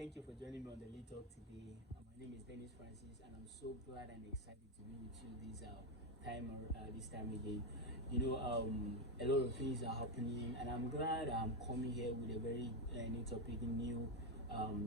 Thank you for joining me on the Lead Talk today. My name is Dennis Francis, and I'm so glad and excited to be with you this time again. A lot of things are happening, and I'm glad I'm coming here with a very new topic, new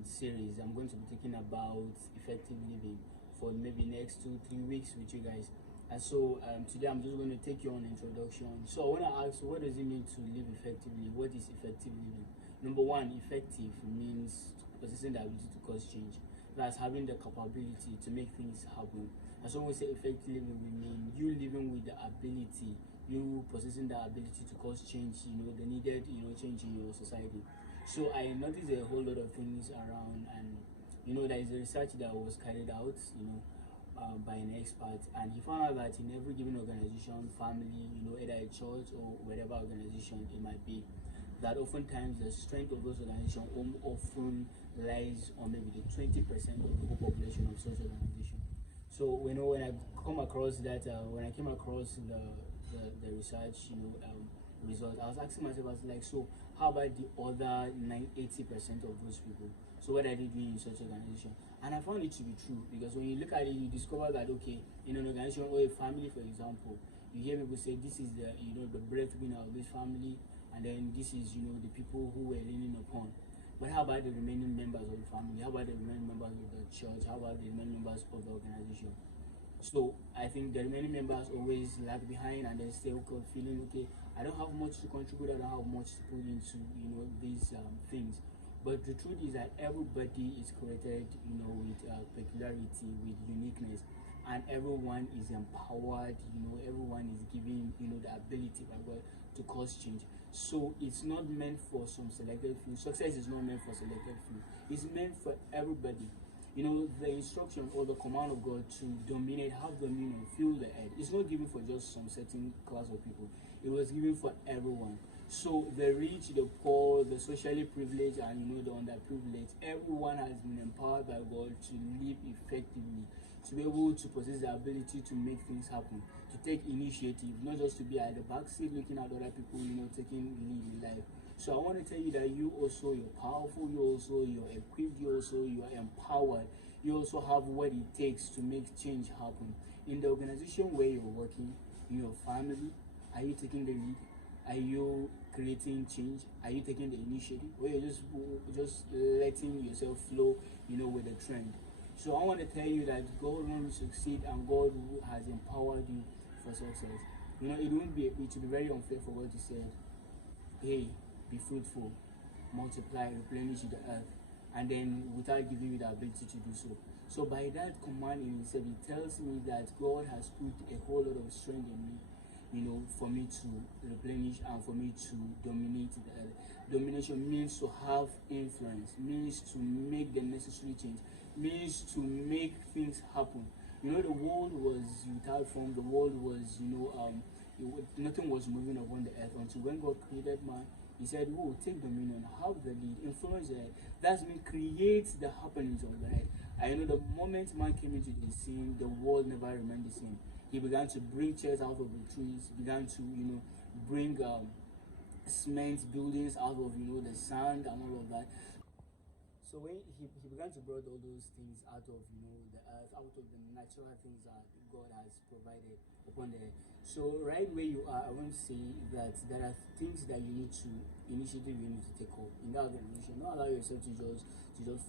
series. I'm going to be talking about effective living for maybe next 2-3 weeks with you guys. And so today I'm just going to take you on introduction. So I want to ask, what does it mean to live effectively? What is effective living? Number one, effective means possessing the ability to cause change. That's having the capability to make things happen. And so when we say effective living, we mean you living with the ability, you possessing the ability to cause change, the needed, change in your society. So I noticed a whole lot of things around, and there is a research that was carried out, by an expert, and he found out that in every given organization, family, either a church or whatever organization it might be, that oftentimes the strength of those organizations often lies on maybe the 20% of the whole population of such organization. So when I come across that, when I came across the research, results, I was asking myself, I was like, so how about the other 80% of those people? So what are they doing in such organization? And I found it to be true, because when you look at it, you discover that okay, in an organization or a family, for example, you hear people say this is the the breadwinner of this family, and then this is the people who we're leaning upon. But how about the remaining members of the family? How about the remaining members of the church? How about the remaining members of the organization? So I think the remaining members always lag behind, and they still feeling okay, I don't have much to contribute, I don't have much to put into these things. But the truth is that everybody is created with peculiarity, with uniqueness, and everyone is empowered, everyone is given the ability by God to cause change. So it's not meant for some selected few. Success is not meant for selected few, it's meant for everybody. The instruction or the command of God to dominate, have dominion, fill the earth, it's not given for just some certain class of people. It was given for everyone. So the rich, the poor, the socially privileged, and the underprivileged, everyone has been empowered by God to live effectively, to be able to possess the ability to make things happen, to take initiative, not just to be at the back seat looking at other people, taking lead in life. So I want to tell you that you're powerful, you're equipped, you're empowered. You also have what it takes to make change happen. In the organization where you're working, in your family, are you taking the lead? Are you creating change? Are you taking the initiative? Or you're just letting yourself flow, with the trend? So I want to tell you that God wants you to succeed, and God has empowered you for success. It would be very unfair for God to say, hey, be fruitful, multiply, replenish the earth, and then without giving you the ability to do so. So by that command in itself, it tells me that God has put a whole lot of strength in me, for me to replenish and for me to dominate the earth. Domination means to have influence, means to make the necessary change, means to make things happen. The world was without form, the world was, nothing was moving upon the earth until when God created man. He said, "Oh, take dominion, have the lead, influence the earth." That's mean create the happenings of the earth. And the moment man came into the scene, the world never remained the same. He began to bring chairs out of the trees, began to bring cement buildings out of the sand and all of that. So when he began to bring all those things out of the earth, out of the natural things that God has provided upon the earth. So right where you are, I want to say that there are things that you need to initiative you need to take up in that organization. Don't allow yourself to just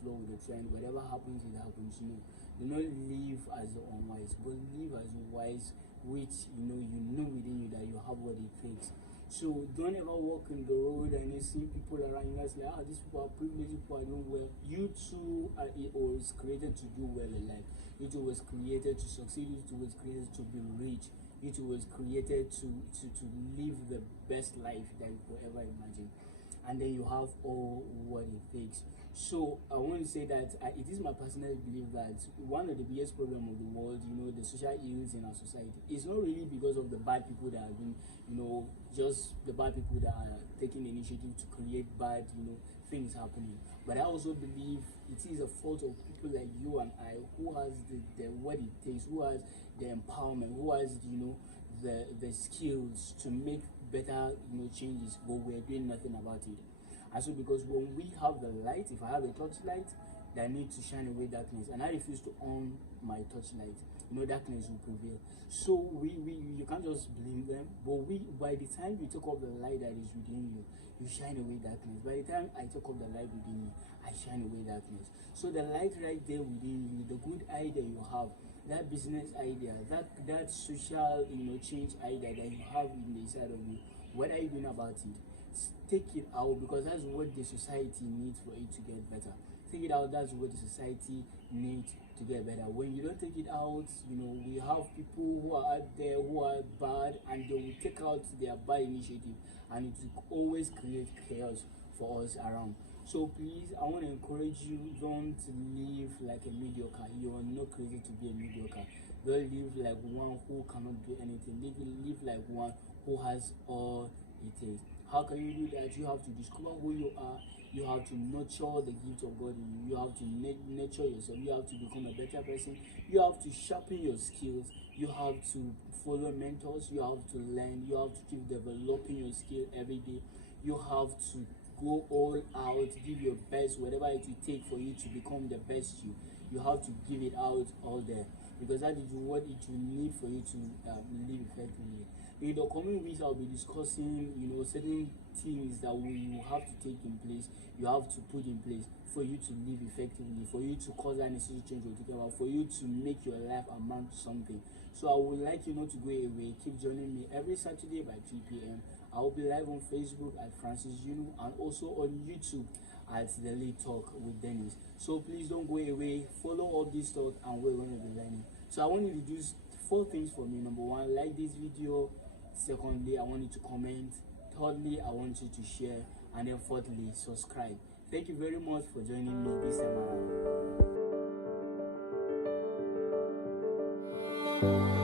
flow with the trend. Whatever happens, it happens. Do not live as the unwise, but live as wise, which you know within you that you have what it takes. So don't ever walk in the road and you see people around you guys like, these people are privileged, people are doing well. You too was created to do well in life. You too was created to succeed. You too was created to be rich. You too was created to live the best life that you could ever imagine. And then you have all what it takes. So I want to say that it is my personal belief that one of the biggest problems of the world, the social ills in our society, is not really because of the bad people that have been, just the bad people that are taking the initiative to create bad, things happening. But I also believe it is a fault of people like you and I, who has the what it takes, who has the empowerment, who has, the skills to make better, changes, but we're doing nothing about it. And so because when we have the light, if I have a torchlight, that need to shine away darkness, and I refuse to on my torchlight, darkness will prevail. So you can't just blame them, but by the time you take off the light that is within you, you shine away darkness. By the time I take off the light within me, I shine away darkness. So the light right there within you, the good idea you have, that business idea, that social change idea that you have in the inside of you, what are you doing about it? Take it out, because that's what the society needs for it to get better. Take it out. That's what the society needs to get better. When you don't take it out, we have people who are out there who are bad, and they will take out their bad initiative, and it will always create chaos for us around. So please, I want to encourage you, don't live like a mediocre. You are not created to be a mediocre. Don't live like one who cannot do anything. Live like one who has all it takes. How can you do that? You have to discover who you are. You have to nurture the gift of God in you. You have to nurture yourself. You have to become a better person. You have to sharpen your skills. You have to follow mentors. You have to learn. You have to keep developing your skill every day. You have to go all out, give your best, whatever it will take for you to become the best you. You have to give it out all there, because that is what it will need for you to live effectively. In the coming weeks, I'll be discussing, certain things that we have to take in place. You have to put in place for you to live effectively, for you to cause that necessary change altogether, for you to make your life amount to something. So I would like you not to go away. Keep joining me every Saturday by 3 p.m. I will be live on Facebook at Francis Yunu, and also on YouTube at The Lead Talk with Dennis. So please don't go away. Follow all these thoughts, and we're going to be learning. So I want you to do 4 things for me. Number 1, like this video. Secondly, I want you to comment. Thirdly, I want you to share. And then fourthly, subscribe. Thank you very much for joining me this time around.